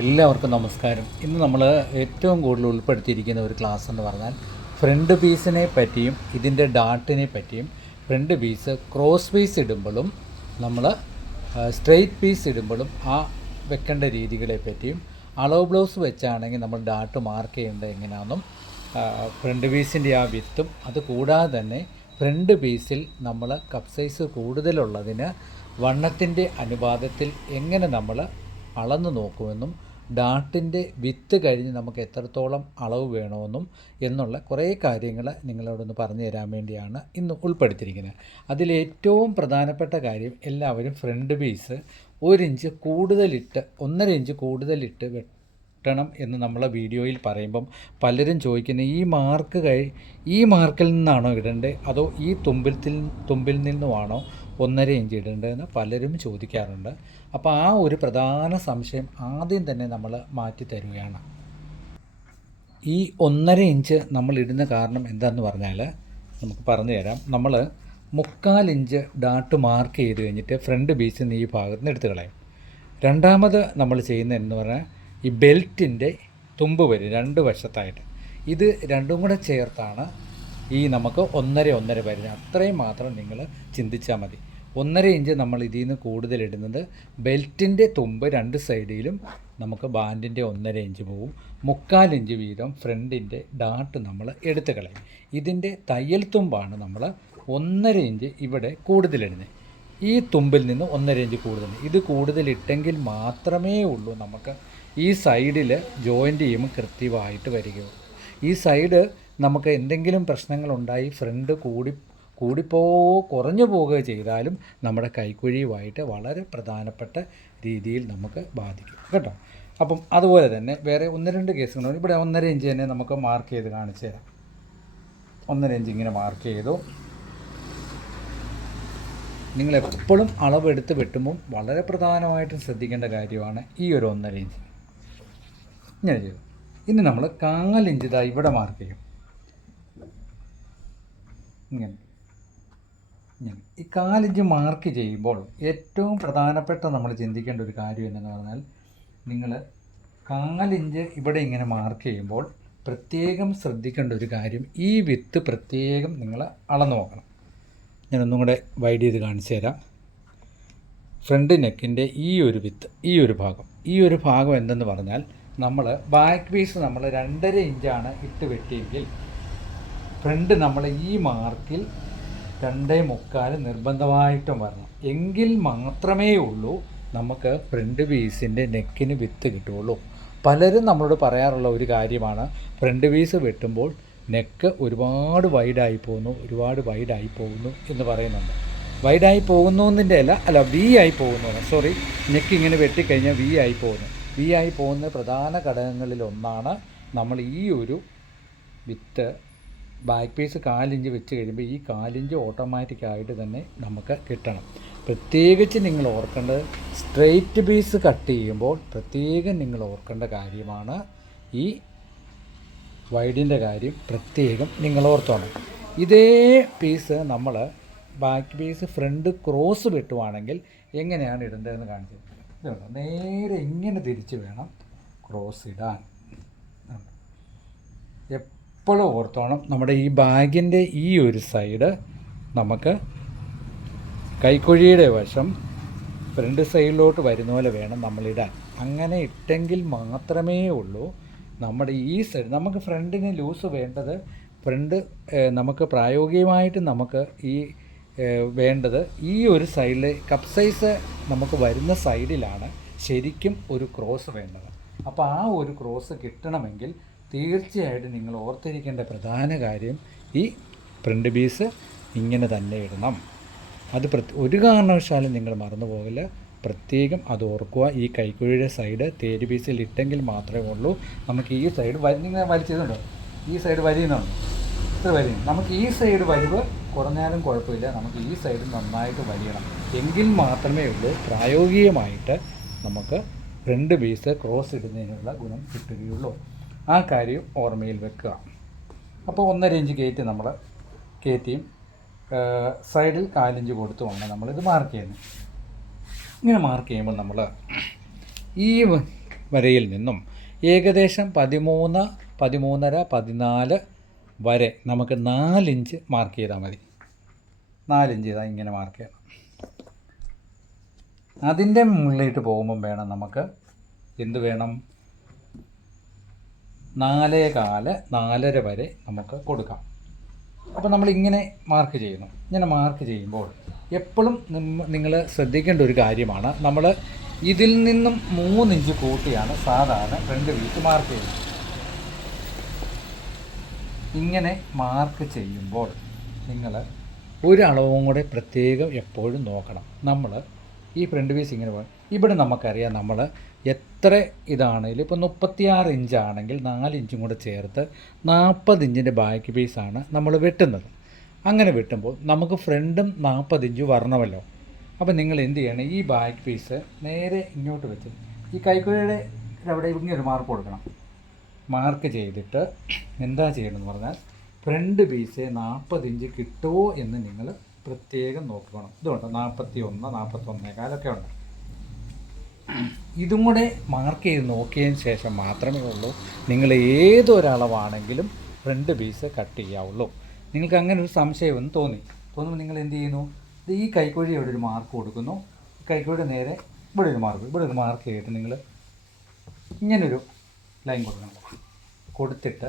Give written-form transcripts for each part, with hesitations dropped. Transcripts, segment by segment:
എല്ലാവർക്കും നമസ്കാരം. ഇന്ന് നമ്മൾ ഏറ്റവും കൂടുതൽ ഉൾപ്പെടുത്തിയിരിക്കുന്ന ഒരു ക്ലാസ് എന്ന് പറഞ്ഞാൽ ഫ്രണ്ട് പീസിനെ പറ്റിയും ഇതിൻ്റെ ഡാട്ടിനെ പറ്റിയും, ഫ്രണ്ട് പീസ് ക്രോസ് പീസ് ഇടുമ്പോഴും നമ്മൾ സ്ട്രെയിറ്റ് പീസ് ഇടുമ്പോഴും ആ വെക്കേണ്ട രീതികളെ പറ്റിയും, അളവ് ബ്ലൗസ് വെച്ചാണെങ്കിൽ നമ്മൾ ഡാട്ട് മാർക്ക് ചെയ്യേണ്ടത് എങ്ങനെയാണെന്നും, ഫ്രണ്ട് പീസിൻ്റെ ആ വിത്തും, അത് കൂടാതെ തന്നെ ഫ്രണ്ട് പീസിൽ നമ്മൾ കപ്പ് സൈസ് കൂടുതലുള്ളതിന് വണ്ണത്തിൻ്റെ അനുപാതത്തിൽ എങ്ങനെ നമ്മൾ അളന്ന് നോക്കുമെന്നും, ഡാട്ടിൻ്റെ വിത്ത് കഴിഞ്ഞ് നമുക്ക് എത്രത്തോളം അളവ് വേണമെന്നും എന്നുള്ള കുറേ കാര്യങ്ങൾ നിങ്ങളോടൊന്ന് പറഞ്ഞു തരാൻ വേണ്ടിയാണ് ഇന്ന് ഉൾപ്പെടുത്തിയിരിക്കുന്നത്. അതിലേറ്റവും പ്രധാനപ്പെട്ട കാര്യം, എല്ലാവരും ഫ്രണ്ട് പീസ് 1 ഇഞ്ച് കൂടുതലിട്ട് 1.5 ഇഞ്ച് കൂടുതലിട്ട് വെട്ടണം എന്ന് നമ്മളെ വീഡിയോയിൽ പറയുമ്പം പലരും ചോദിക്കുന്നത്, ഈ മാർക്കിൽ നിന്നാണോ ഇടേണ്ടത് അതോ ഈ തുമ്പിൽ നിന്നുമാണോ 1.5 ഇഞ്ച് ഇടേണ്ടതെന്ന് പലരും ചോദിക്കാറുണ്ട്. അപ്പോൾ ആ ഒരു പ്രധാന സംശയം ആദ്യം തന്നെ നമ്മൾ മാറ്റി തരുകയാണ്. ഈ 1.5 ഇഞ്ച് നമ്മൾ ഇടുന്ന കാരണം എന്താണെന്ന് പറഞ്ഞാൽ നമുക്ക് പറഞ്ഞു തരാം. നമ്മൾ 3/4 ഇഞ്ച് ഡാട്ട് മാർക്ക് ചെയ്ത് കഴിഞ്ഞിട്ട് ഫ്രണ്ട് പീസിൽ നിന്ന് ഈ ഭാഗത്ത് നിന്ന് എടുത്ത് കളയും. രണ്ടാമത് നമ്മൾ ചെയ്യുന്നതെന്ന് പറഞ്ഞാൽ ഈ ബെൽറ്റിൻ്റെ തുമ്പ് വരും 2 വശത്തായിട്ട്. ഇത് രണ്ടും കൂടെ ചേർത്താണ് ഈ നമുക്ക് 1.5 വരുന്നത്. അത്രയും മാത്രം നിങ്ങൾ ചിന്തിച്ചാൽ മതി. 1.5 ഇഞ്ച് നമ്മൾ ഇതിൽ നിന്ന് കൂടുതലിടുന്നത് ബെൽറ്റിൻ്റെ തുമ്പ് 2 സൈഡിലും നമുക്ക് ബാൻഡിൻ്റെ 1.5 ഇഞ്ച് പോവും. 3/4 ഇഞ്ച് വീതം ഫ്രണ്ടിൻ്റെ ഡാട്ട് നമ്മൾ എടുത്ത് കളയും. ഇതിൻ്റെ തയ്യൽ തുമ്പാണ് നമ്മൾ 1.5 ഇഞ്ച് ഇവിടെ കൂടുതലിടുന്നത്. ഈ തുമ്പിൽ നിന്ന് 1.5 ഇഞ്ച് കൂടുതൽ. ഇത് കൂടുതലിട്ടെങ്കിൽ മാത്രമേ ഉള്ളൂ നമുക്ക് ഈ സൈഡിൽ ജോയിൻ്റ് ചെയ്യുമ്പോൾ കൃത്യമായിട്ട് വരികയുള്ളൂ. ഈ സൈഡ് നമുക്ക് എന്തെങ്കിലും പ്രശ്നങ്ങളുണ്ടായി ഫ്രണ്ട് കുറഞ്ഞു പോവുകയോ ചെയ്താലും നമ്മുടെ കൈക്കുഴിയുമായിട്ട് വളരെ പ്രധാനപ്പെട്ട രീതിയിൽ നമുക്ക് ബാധിക്കും കേട്ടോ. അപ്പം അതുപോലെ തന്നെ വേറെ 1-2 കേസുകളുണ്ട്. ഇവിടെ 1.5 ഇഞ്ച് തന്നെ നമുക്ക് മാർക്ക് ചെയ്ത് കാണിച്ചു തരാം. 1.5 ഇഞ്ച് ഇങ്ങനെ മാർക്ക് ചെയ്തു. നിങ്ങളെപ്പോഴും അളവെടുത്ത് വെട്ടുമ്പം വളരെ പ്രധാനമായിട്ടും ശ്രദ്ധിക്കേണ്ട കാര്യമാണ് ഈ ഒരു 1.5 ഇഞ്ച് ഇങ്ങനെ ചെയ്തു. ഇനി നമ്മൾ 1/4 ഇഞ്ച് ഇതാ ഇവിടെ മാർക്ക് ചെയ്യും. ഇങ്ങനെ ഈ 1/4 ഇഞ്ച് മാർക്ക് ചെയ്യുമ്പോൾ ഏറ്റവും പ്രധാനപ്പെട്ട നമ്മൾ ചിന്തിക്കേണ്ട ഒരു കാര്യം എന്തെന്ന് പറഞ്ഞാൽ, നിങ്ങൾ 1/4 ഇഞ്ച് ഇവിടെ ഇങ്ങനെ മാർക്ക് ചെയ്യുമ്പോൾ പ്രത്യേകം ശ്രദ്ധിക്കേണ്ട ഒരു കാര്യം, ഈ വിത്ത് പ്രത്യേകം നിങ്ങൾ അളന്ന് നോക്കണം. ഞാനൊന്നും കൂടെ വൈഡ് ചെയ്ത് കാണിച്ചു തരാം. ഫ്രണ്ട് നെക്കിൻ്റെ ഈ ഒരു വിത്ത്, ഈ ഒരു ഭാഗം എന്തെന്ന് പറഞ്ഞാൽ, നമ്മൾ ബാക്ക് പീസ് നമ്മൾ 2.5 ഇഞ്ചാണ് ഇട്ട് വെട്ടിയെങ്കിൽ ഫ്രണ്ട് നമ്മൾ ഈ മാർക്കിൽ 2.25 നിർബന്ധമായിട്ടും വരണം. എങ്കിൽ മാത്രമേ ഉള്ളൂ നമുക്ക് ഫ്രണ്ട് പീസിൻ്റെ നെക്കിന് വിത്ത് കിട്ടുകയുള്ളൂ. പലരും നമ്മളോട് പറയാറുള്ള ഒരു കാര്യമാണ്, ഫ്രണ്ട് പീസ് വെട്ടുമ്പോൾ നെക്ക് ഒരുപാട് വൈഡായി പോകുന്നു എന്ന് പറയുന്നുണ്ട്. വൈഡായി പോകുന്നതിൻ്റെ അല്ല വി ആയി പോകുന്നു. നെക്ക് ഇങ്ങനെ വെട്ടിക്കഴിഞ്ഞാൽ വി ആയി പോകുന്ന പ്രധാന ഘടകങ്ങളിലൊന്നാണ് നമ്മൾ ഈ ഒരു വിത്ത് ബാക്ക് പീസ് 1/4 ഇഞ്ച് വെച്ച് കഴിയുമ്പോൾ ഈ 1/4 ഇഞ്ച് ഓട്ടോമാറ്റിക്കായിട്ട് തന്നെ നമുക്ക് കിട്ടണം. പ്രത്യേകിച്ച് നിങ്ങൾ ഓർക്കേണ്ടത്, സ്ട്രെയിറ്റ് പീസ് കട്ട് ചെയ്യുമ്പോൾ പ്രത്യേകം നിങ്ങൾ ഓർക്കേണ്ട കാര്യമാണ് ഈ വൈഡിൻ്റെ കാര്യം. പ്രത്യേകം നിങ്ങൾ ഓർത്തോണം. ഇതേ പീസ് നമ്മൾ ബാക്ക് പീസ് ഫ്രണ്ട് ക്രോസ് വെട്ടുവാണെങ്കിൽ എങ്ങനെയാണ് ഇടേണ്ടതെന്ന് കാണിച്ചത്. ഇതുണ്ട്, നേരെ ഇങ്ങനെ തിരിച്ച് വേണം ക്രോസ് ഇടാൻ. എപ്പോഴും ഓർത്തോണം, നമ്മുടെ ഈ ബാഗിൻ്റെ ഈ ഒരു സൈഡ് നമുക്ക് കൈക്കുഴിയുടെ വശം ഫ്രണ്ട് സൈഡിലോട്ട് വരുന്ന പോലെ വേണം നമ്മളിടാൻ. അങ്ങനെ ഇട്ടെങ്കിൽ മാത്രമേ ഉള്ളൂ നമ്മുടെ ഈ സൈഡ്, നമുക്ക് ഫ്രണ്ടിന് ലൂസ് വേണ്ടത്, നമുക്ക് പ്രായോഗികമായിട്ട് നമുക്ക് ഈ വേണ്ടത് ഈ ഒരു സൈഡിൽ കപ്പ് സൈസ് നമുക്ക് വരുന്ന സൈഡിലാണ് ശരിക്കും ഒരു ക്രോസ് വേണ്ടത്. അപ്പോൾ ആ ഒരു ക്രോസ് കിട്ടണമെങ്കിൽ തീർച്ചയായിട്ടും നിങ്ങൾ ഓർത്തിരിക്കേണ്ട പ്രധാന കാര്യം, ഈ ഫ്രണ്ട് പീസ് ഇങ്ങനെ തന്നെ ഇടണം. അത് ഒരു കാരണവശാലും നിങ്ങൾ മറന്നു പോകില്ല. പ്രത്യേകം അത് ഓർക്കുക. ഈ കൈക്കുഴിയുടെ സൈഡ് തേര് പീസിൽ ഇട്ടെങ്കിൽ മാത്രമേ ഉള്ളൂ നമുക്ക് ഈ സൈഡ് നിങ്ങൾ വലിച്ചതുണ്ടോ, ഈ സൈഡ് വലിയുന്നുണ്ട്, ഇത്ര വലിയും. നമുക്ക് ഈ സൈഡ് വലിവ് കുറഞ്ഞാലും കുഴപ്പമില്ല, നമുക്ക് ഈ സൈഡ് നന്നായിട്ട് വലിയണം. എങ്കിൽ മാത്രമേ ഉള്ളൂ പ്രായോഗികമായിട്ട് നമുക്ക് ഫ്രണ്ട് പീസ് ക്രോസ് ഇടുന്നതിനുള്ള ഗുണം കിട്ടുകയുള്ളൂ. ആ കാര്യം ഓർമ്മയിൽ വെക്കുക. അപ്പോൾ 1.5 ഇഞ്ച് കയറ്റിയും സൈഡിൽ 1/4 ഇഞ്ച് കൊടുത്തുമാണ് നമ്മളിത് മാർക്ക് ചെയ്യുന്നത്. ഇങ്ങനെ മാർക്ക് ചെയ്യുമ്പോൾ നമ്മൾ ഈ വരയിൽ നിന്നും ഏകദേശം 13, 13.5, 14 വരെ നമുക്ക് 4 ഇഞ്ച് മാർക്ക് ചെയ്താൽ മതി. 4 ഇഞ്ച് ചെയ്താൽ ഇങ്ങനെ മാർക്ക് ചെയ്യണം. അതിൻ്റെ മുകളിലേക്ക് പോകുമ്പം വേണം നമുക്ക് എന്ത് വേണം, 4.25, 4.5 വരെ നമുക്ക് കൊടുക്കാം. അപ്പോൾ നമ്മളിങ്ങനെ മാർക്ക് ചെയ്യുന്നു. ഇങ്ങനെ മാർക്ക് ചെയ്യുമ്പോൾ എപ്പോഴും നിങ്ങൾ ശ്രദ്ധിക്കേണ്ട ഒരു കാര്യമാണ്, നമ്മൾ ഇതിൽ നിന്നും 3 ഇഞ്ച് കൂട്ടിയാണ് സാധാരണ ഫ്രണ്ട് പീസ് മാർക്ക് ചെയ്യുന്നത്. ഇങ്ങനെ മാർക്ക് ചെയ്യുമ്പോൾ നിങ്ങൾ ഒരളവും കൂടെ പ്രത്യേകം എപ്പോഴും നോക്കണം. നമ്മൾ ഈ ഫ്രണ്ട് പീസ് ഇങ്ങനെ ഇവിടെ നമുക്കറിയാം, നമ്മൾ എത്ര ഇതാണെങ്കിലും ഇപ്പോൾ 36 ഇഞ്ചാണെങ്കിൽ 4 ഇഞ്ചും കൂടെ ചേർത്ത് 40 ഇഞ്ചിൻ്റെ ബാക്ക് പീസാണ് നമ്മൾ വെട്ടുന്നത്. അങ്ങനെ വെട്ടുമ്പോൾ നമുക്ക് ഫ്രണ്ടും 40 ഇഞ്ച് വരണമല്ലോ. അപ്പോൾ നിങ്ങൾ എന്ത് ചെയ്യണം, ഈ ബാക്ക് പീസ് നേരെ ഇങ്ങോട്ട് വെച്ച് ഈ കൈക്കുഴിയുടെ അവിടെ ഇങ്ങനെ ഒരു മാർക്ക് കൊടുക്കണം. മാർക്ക് ചെയ്തിട്ട് എന്താ ചെയ്യണമെന്ന് പറഞ്ഞാൽ ഫ്രണ്ട് പീസ് 40 ഇഞ്ച് കിട്ടുമോ എന്ന് നിങ്ങൾ പ്രത്യേകം നോക്കണം. ഇതുകൊണ്ട് 41, 41.25 ഉണ്ട്. ഇതും കൂടെ മാർക്ക് ചെയ്ത് നോക്കിയതിന് ശേഷം മാത്രമേ ഉള്ളൂ നിങ്ങൾ ഏതൊരളവാണെങ്കിലും ഫ്രണ്ട് പീസ് കട്ട് ചെയ്യാവുള്ളൂ. നിങ്ങൾക്ക് അങ്ങനെ ഒരു സംശയമൊന്നും തോന്നുമ്പോൾ നിങ്ങൾ എന്ത് ചെയ്യുന്നു, ഈ കൈക്കുഴി ഇവിടെ ഒരു മാർക്ക് കൊടുക്കുന്നു. കൈക്കുഴിയുടെ നേരെ ഇവിടെ ഒരു മാർക്ക് ചെയ്തിട്ട് നിങ്ങൾ ഇങ്ങനൊരു ലൈൻ കൊടുത്തിട്ട്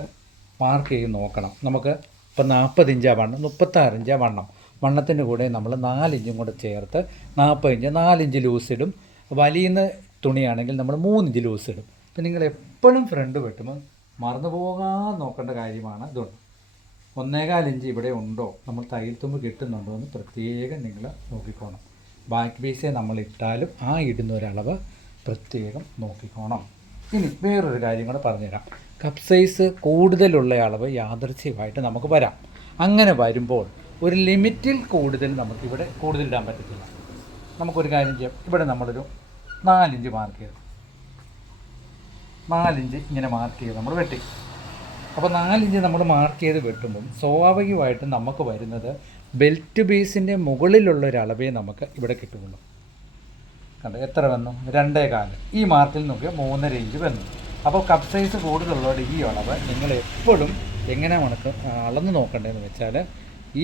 മാർക്ക് ചെയ്ത് നോക്കണം. നമുക്ക് ഇപ്പോൾ 40 ഇഞ്ചാണ് വണ്ണം, 36 ഇഞ്ചാണ് വണ്ണം. വണ്ണത്തിൻ്റെ കൂടെ നമ്മൾ 4 ഇഞ്ചും കൂടെ ചേർത്ത് 40 ഇഞ്ച്, 4 ഇഞ്ച് ലൂസ് ഇടും. വലിയുന്ന തുണിയാണെങ്കിൽ നമ്മൾ 3 ഇഞ്ച് ലൂസ് ഇടും. അപ്പം നിങ്ങൾ എപ്പോഴും ഫ്രണ്ട് വെട്ടുമ്പോൾ മറന്നു പോകാൻ നോക്കേണ്ട കാര്യമാണ് ഇതുണ്ട്. 1.25 ഇഞ്ച് ഇവിടെ ഉണ്ടോ, നമ്മൾ തയ്യൽ തുമ്പ് കിട്ടുന്നുണ്ടോ എന്ന് പ്രത്യേകം നിങ്ങൾ നോക്കിക്കോണം. ബാക്ക് പീസേ നമ്മൾ ഇട്ടാലും ആ ഇടുന്ന ഒരളവ് പ്രത്യേകം നോക്കിക്കോണം. ഇനി വേറൊരു കാര്യം കൂടെ പറഞ്ഞുതരാം. കപ്പ് സൈസ് കൂടുതലുള്ള അളവ് യാദൃച്ഛികമായിട്ട് നമുക്ക് വരാം. അങ്ങനെ വരുമ്പോൾ ഒരു ലിമിറ്റിൽ കൂടുതൽ നമുക്കിവിടെ കൂടുതലിടാൻ പറ്റത്തില്ല. നമുക്കൊരു കാര്യം ചെയ്യാം, ഇവിടെ നമ്മളൊരു 4 ഇഞ്ച് മാർക്ക് ചെയ്തു. 4 ഇഞ്ച് ഇങ്ങനെ മാർക്ക് ചെയ്ത് നമ്മൾ വെട്ടി. അപ്പോൾ 4 ഇഞ്ച് നമ്മൾ മാർക്ക് ചെയ്ത് വെട്ടുമ്പം സ്വാഭാവികമായിട്ടും നമുക്ക് വരുന്നത് ബെൽറ്റ് പീസിൻ്റെ മുകളിലുള്ള ഒരു അളവേ നമുക്ക് ഇവിടെ കിട്ടുള്ളൂ. കണ്ടോ എത്ര വന്നു, 2.25. ഈ മാർക്കിൽ നോക്കിയാൽ 3.5 ഇഞ്ച് വന്നു. അപ്പോൾ കപ്പ് സൈസ് കൂടുതലുള്ളവരുടെ ഈ അളവ് നിങ്ങൾ എപ്പോഴും എങ്ങനെ അളന്ന് നോക്കേണ്ടതെന്ന് വെച്ചാൽ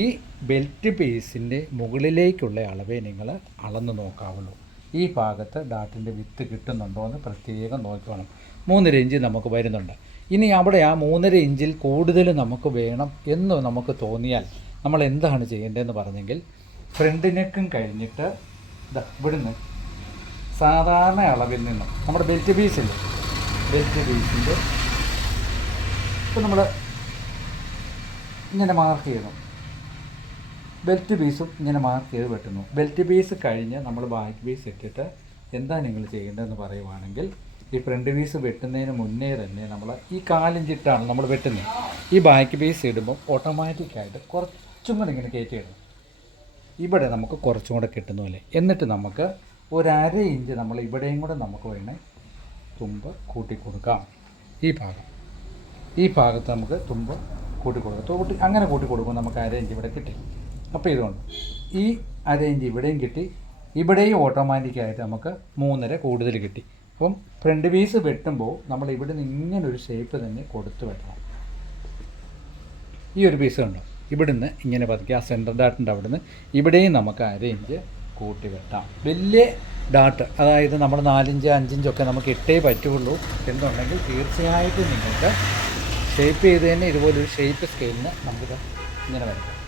ഈ ബെൽറ്റ് പീസിൻ്റെ മുകളിലേക്കുള്ള അളവേ നിങ്ങൾ അളന്ന് നോക്കാവുള്ളൂ. ഈ ഭാഗത്ത് ഡാട്ടിൻ്റെ വിത്ത് കിട്ടുന്നുണ്ടോ എന്ന് പ്രത്യേകം നോക്കണം. 3.5 ഇഞ്ച് നമുക്ക് വരുന്നുണ്ട്. ഇനി അവിടെ ആ 3.5 ഇഞ്ചിൽ കൂടുതൽ നമുക്ക് വേണം എന്ന് നമുക്ക് തോന്നിയാൽ നമ്മൾ എന്താണ് ചെയ്യേണ്ടതെന്ന് പറഞ്ഞെങ്കിൽ ഫ്രണ്ട് നെക്കും കഴിഞ്ഞിട്ട് ഇവിടുന്ന് സാധാരണ അളവിൽ നിന്നും നമ്മുടെ ബെൽറ്റ് പീസിൻ്റെ ഇപ്പോൾ നമ്മൾ ഇങ്ങനെ മാർക്ക് ചെയ്യുന്നു. ബെൽറ്റ് പീസും ഇങ്ങനെ മാർക്ക് ചെയ്ത് വെട്ടുന്നു. ബെൽറ്റ് പീസ് കഴിഞ്ഞ് നമ്മൾ ബാക്ക് പീസ് ഇട്ടിട്ട് എന്താ നിങ്ങൾ ചെയ്യേണ്ടതെന്ന് പറയുവാണെങ്കിൽ ഈ ഫ്രണ്ട് പീസ് വെട്ടുന്നതിന് മുന്നേ തന്നെ നമ്മൾ ഈ 4 ഇഞ്ച് ഇട്ടാണ് നമ്മൾ വെട്ടുന്നത്. ഈ ബാക്ക് പീസ് ഇടുമ്പോൾ ഓട്ടോമാറ്റിക്കായിട്ട് കുറച്ചും കൂടെ ഇങ്ങനെ കയറ്റിയിടും. ഇവിടെ നമുക്ക് കുറച്ചും കൂടെ കിട്ടുന്നില്ലേ. എന്നിട്ട് നമുക്ക് 1/2 ഇഞ്ച് നമ്മൾ ഇവിടെയും കൂടെ നമുക്ക് വേണേൽ തുമ്പ് കൂട്ടിക്കൊടുക്കാം. ഈ ഭാഗത്ത് നമുക്ക് തുമ്പ് കൂട്ടിക്കൊടുക്കാം. അങ്ങനെ കൂട്ടിക്കൊടുക്കുമ്പോൾ നമുക്ക് 1/2 ഇഞ്ച് ഇവിടെ കിട്ടി. അപ്പോൾ ഇതുകൊണ്ട് ഈ 1/2 ഇഞ്ച് ഇവിടെയും കിട്ടി, ഇവിടെയും ഓട്ടോമാറ്റിക്കായിട്ട് നമുക്ക് 3.5 കൂടുതൽ കിട്ടി. അപ്പം ഫ്രണ്ട് പീസ് വെട്ടുമ്പോൾ നമ്മൾ ഇവിടെ നിന്ന് ഇങ്ങനൊരു ഷേപ്പ് തന്നെ കൊടുത്ത് വെട്ടണം. ഈ ഒരു പീസ് കണ്ടോ, ഇവിടുന്ന് ഇങ്ങനെ പതുക്കെ ആ സെൻറ്റർ ഡാട്ടിൻ്റെ അവിടുന്ന് ഇവിടെയും നമുക്ക് 1/2 ഇഞ്ച് കൂട്ടി വെട്ടാം. വലിയ ഡാട്ട്, അതായത് നമ്മൾ 4 ഇഞ്ച് 5 ഇഞ്ചൊക്കെ നമുക്ക് ഇട്ടേ പറ്റുള്ളൂ എന്നുണ്ടെങ്കിൽ തീർച്ചയായിട്ടും നിങ്ങൾക്ക് ഷേപ്പ് ചെയ്ത് തന്നെ ഇതുപോലൊരു ഷേപ്പ് സ്കെയിലിന് നമുക്കിത് ഇങ്ങനെ വരയ്ക്കാം.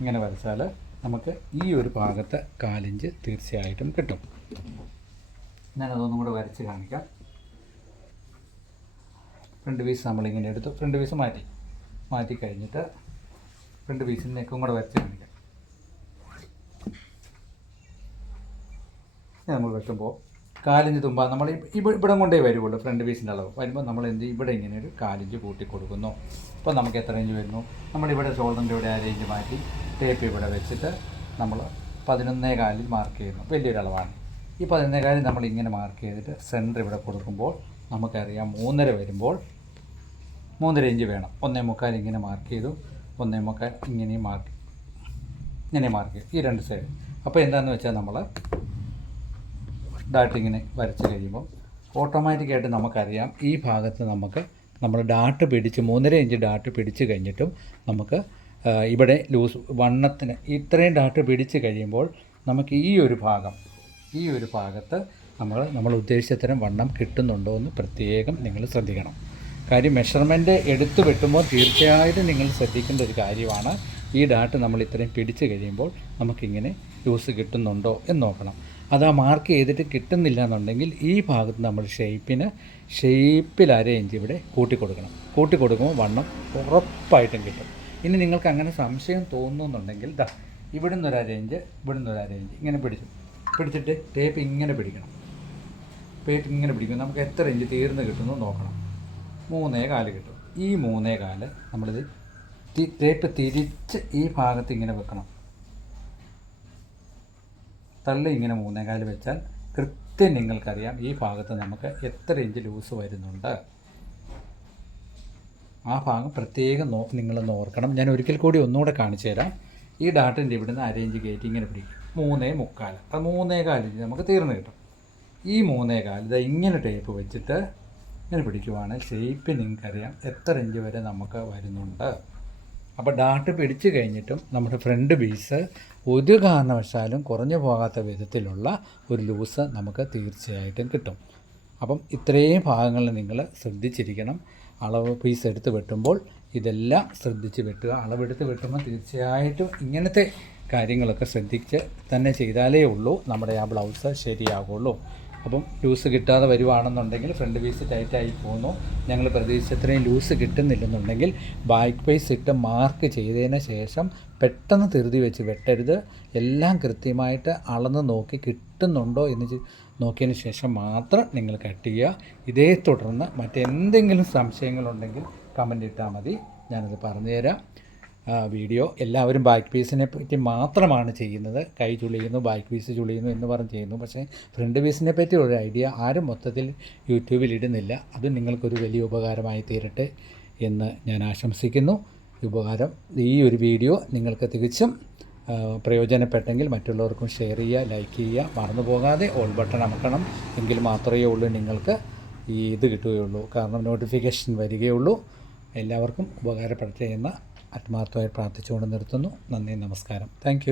ഇങ്ങനെ വരച്ചാൽ നമുക്ക് ഈ ഒരു ഭാഗത്ത് 4 ഇഞ്ച് തീർച്ചയായിട്ടും കിട്ടും. ഞാനതൊന്നും കൂടെ വരച്ച് കാണിക്കാം. ഫ്രണ്ട് പീസ് നമ്മളിങ്ങനെ എടുത്തു, ഫ്രണ്ട് പീസ് മാറ്റി കഴിഞ്ഞിട്ട് ഫ്രണ്ട് പീസിൻ്റെ നെക്കും കൂടെ വരച്ച് കാണിക്കാം. നമ്മൾ വെട്ടുമ്പോൾ 4 ഇഞ്ച് തുമ്പ നമ്മൾ ഇവിടെ കൊണ്ടേ വരുള്ളൂ. ഫ്രണ്ട് പീസിൻ്റെ അളവ് വരുമ്പോൾ നമ്മൾ എന്ത് ചെയ്യും, ഇവിടെ ഇങ്ങനെ ഒരു 4 ഇഞ്ച് കൂട്ടി കൊടുക്കുന്നു. അപ്പോൾ നമുക്ക് എത്ര ഇഞ്ച് വരുന്നു, നമ്മളിവിടെ ഷോൾഡറിൻ്റെ ഇവിടെ 1/2 ഇഞ്ച് മാറ്റി ടേപ്പ് ഇവിടെ വെച്ചിട്ട് നമ്മൾ 11.25 മാർക്ക് ചെയ്യുന്നു. വലിയൊരളവാണ്. ഈ 11.25 നമ്മൾ ഇങ്ങനെ മാർക്ക് ചെയ്തിട്ട് സെൻറ്റർ ഇവിടെ കൊടുക്കുമ്പോൾ നമുക്കറിയാം 3.5 വരുമ്പോൾ 3.5 ഇഞ്ച് വേണം. 1.25 ഇങ്ങനെ മാർക്ക് ചെയ്തു, 1.25 ഇങ്ങനെ മാർക്ക് ചെയ്തു. ഈ 2 സൈഡ് അപ്പോൾ എന്താണെന്ന് വെച്ചാൽ നമ്മൾ ഡാട്ട് ഇങ്ങനെ വരച്ച് കഴിയുമ്പോൾ ഓട്ടോമാറ്റിക്കായിട്ട് നമുക്കറിയാം ഈ ഭാഗത്ത് നമ്മൾ ഡാട്ട് പിടിച്ച് 3.5 ഇഞ്ച് ഡാട്ട് പിടിച്ച് കഴിഞ്ഞിട്ടും നമുക്ക് ഇവിടെ ലൂസ് വണ്ണത്തിന് ഇത്രയും ഡാട്ട് പിടിച്ച് കഴിയുമ്പോൾ നമുക്ക് ഈ ഒരു ഭാഗത്ത് നമ്മൾ ഉദ്ദേശിച്ചത്തരം വണ്ണം കിട്ടുന്നുണ്ടോ എന്ന് പ്രത്യേകം നിങ്ങൾ ശ്രദ്ധിക്കണം. കാര്യം മെഷർമെൻറ്റ് എടുത്ത് വെട്ടുമ്പോൾ തീർച്ചയായിട്ടും നിങ്ങൾ ശ്രദ്ധിക്കേണ്ട ഒരു കാര്യമാണ്. ഈ ഡാട്ട് നമ്മൾ ഇത്രയും പിടിച്ച് കഴിയുമ്പോൾ നമുക്കിങ്ങനെ ലൂസ് കിട്ടുന്നുണ്ടോ എന്ന് നോക്കണം. അത് ആ മാർക്ക് ചെയ്തിട്ട് കിട്ടുന്നില്ല എന്നുണ്ടെങ്കിൽ ഈ ഭാഗത്ത് നമ്മൾ ഷേപ്പിൽ 1/2 ഇഞ്ച് ഇവിടെ കൂട്ടിക്കൊടുക്കുമ്പോൾ വണ്ണം ഉറപ്പായിട്ടും കിട്ടും. ഇനി നിങ്ങൾക്ക് അങ്ങനെ സംശയം തോന്നുന്നുണ്ടെങ്കിൽ ഇവിടുന്ന് ഒരു 1/2 ഇഞ്ച് ഇങ്ങനെ പിടിച്ചിട്ട് ടേപ്പ് ഇങ്ങനെ പിടിക്കണം. നമുക്ക് എത്ര ഇഞ്ച് തീർന്ന് കിട്ടുന്നു നോക്കണം. 3.25 കിട്ടും. ഈ 3.25 നമ്മളിത് ടേപ്പ് തിരിച്ച് ഈ ഭാഗത്ത് ഇങ്ങനെ വെക്കണം. തള്ളി ഇങ്ങനെ 3.25 വെച്ചാൽ കൃത്യം നിങ്ങൾക്കറിയാം ഈ ഭാഗത്ത് നമുക്ക് എത്ര ഇഞ്ച് ലൂസ് വരുന്നുണ്ട്. ആ ഭാഗം പ്രത്യേകം നിങ്ങളൊന്ന് ഓർക്കണം. ഞാൻ ഒരിക്കൽ കൂടി ഒന്നുകൂടെ കാണിച്ചു തരാം. ഈ ഡാട്ടിൻ്റെ ഇവിടുന്ന് 1/2 ഇഞ്ച് കയറ്റി ഇങ്ങനെ പിടിക്കും. 3.25 അത് 3.25 ഇഞ്ച് നമുക്ക് തീർന്ന് കിട്ടും. ഈ 3.25 ഇത് ഇങ്ങനെ ടേപ്പ് വെച്ചിട്ട് ഇങ്ങനെ പിടിക്കുവാണെങ്കിൽ ഷേപ്പ് നിങ്ങൾക്കറിയാം എത്ര ഇഞ്ച് വരെ നമുക്ക് വരുന്നുണ്ട്. അപ്പോൾ ഡാട്ട് പിടിച്ച് കഴിഞ്ഞിട്ടും നമ്മുടെ ഫ്രണ്ട് പീസ് ഒരു കാരണവശാലും കുറഞ്ഞു പോകാത്ത വിധത്തിലുള്ള ഒരു ലൂസ് നമുക്ക് തീർച്ചയായിട്ടും കിട്ടും. അപ്പം ഇത്രയും ഭാഗങ്ങൾ നിങ്ങൾ ശ്രദ്ധിച്ചിരിക്കണം. അളവ് പീസ് എടുത്ത് വെട്ടുമ്പോൾ ഇതെല്ലാം ശ്രദ്ധിച്ച് വെട്ടുക. അളവെടുത്ത് വെട്ടുമ്പോൾ തീർച്ചയായിട്ടും ഇങ്ങനത്തെ കാര്യങ്ങളൊക്കെ ശ്രദ്ധിച്ച് തന്നെ ചെയ്താലേ ഉള്ളൂ നമ്മുടെ ആ ബ്ലൗസ് ശരിയാകുള്ളൂ. അപ്പം ലൂസ് കിട്ടാതെ വരുവാണെന്നുണ്ടെങ്കിൽ ഫ്രണ്ട് പീസ് ടൈറ്റായി പോകുന്നു, ഞങ്ങൾ പ്രതീക്ഷിച്ചത്രയും ലൂസ് കിട്ടുന്നില്ലെന്നുണ്ടെങ്കിൽ ബാക്ക് പീസ് ഇട്ട് മാർക്ക് ചെയ്തതിന് ശേഷം പെട്ടെന്ന് ധൃതി വെച്ച് വെട്ടരുത്. എല്ലാം കൃത്യമായിട്ട് അളന്ന് നോക്കി കിട്ടുന്നുണ്ടോ എന്ന് നോക്കിയതിന് ശേഷം മാത്രം നിങ്ങൾ കട്ട് ചെയ്യുക. ഇതേ തുടർന്ന് മറ്റെന്തെങ്കിലും സംശയങ്ങളുണ്ടെങ്കിൽ കമൻ്റ് ഇട്ടാൽ മതി, ഞാനത് പറഞ്ഞുതരാം. വീഡിയോ എല്ലാവരും ബാക്ക് പീസിനെ പറ്റി മാത്രമാണ് ചെയ്യുന്നത്. കൈ ചുളിയുന്നു, ബാക്ക് പീസ് ചുളിയുന്നു എന്ന് പറഞ്ഞ് ചെയ്യുന്നു. പക്ഷേ ഫ്രണ്ട് പീസിനെ പറ്റി ഒരു ഐഡിയ ആരും മൊത്തത്തിൽ യൂട്യൂബിൽ ഇടുന്നില്ല. അത് നിങ്ങൾക്കൊരു വലിയ ഉപകാരമായി തീരട്ടെ എന്ന് ഞാൻ ആശംസിക്കുന്നു. ഈ ഒരു വീഡിയോ നിങ്ങൾക്ക് തികച്ചും പ്രയോജനപ്പെട്ടെങ്കിൽ മറ്റുള്ളവർക്കും ഷെയർ ചെയ്യുക, ലൈക്ക് ചെയ്യുക. മറന്നു പോകാതെ ഓൾ ബട്ടൺ അമർത്തണം. എങ്കിൽ മാത്രമേ ഉള്ളൂ നിങ്ങൾക്ക് ഇത് കിട്ടുകയുള്ളൂ. കാരണം നോട്ടിഫിക്കേഷൻ വരികയുള്ളൂ. എല്ലാവർക്കും ഉപകാരപ്പെടട്ടെ എന്ന് ആത്മാർത്ഥമായി പ്രാർത്ഥിച്ചുകൊണ്ട് നിർത്തുന്നു. നന്ദി, നമസ്കാരം. താങ്ക്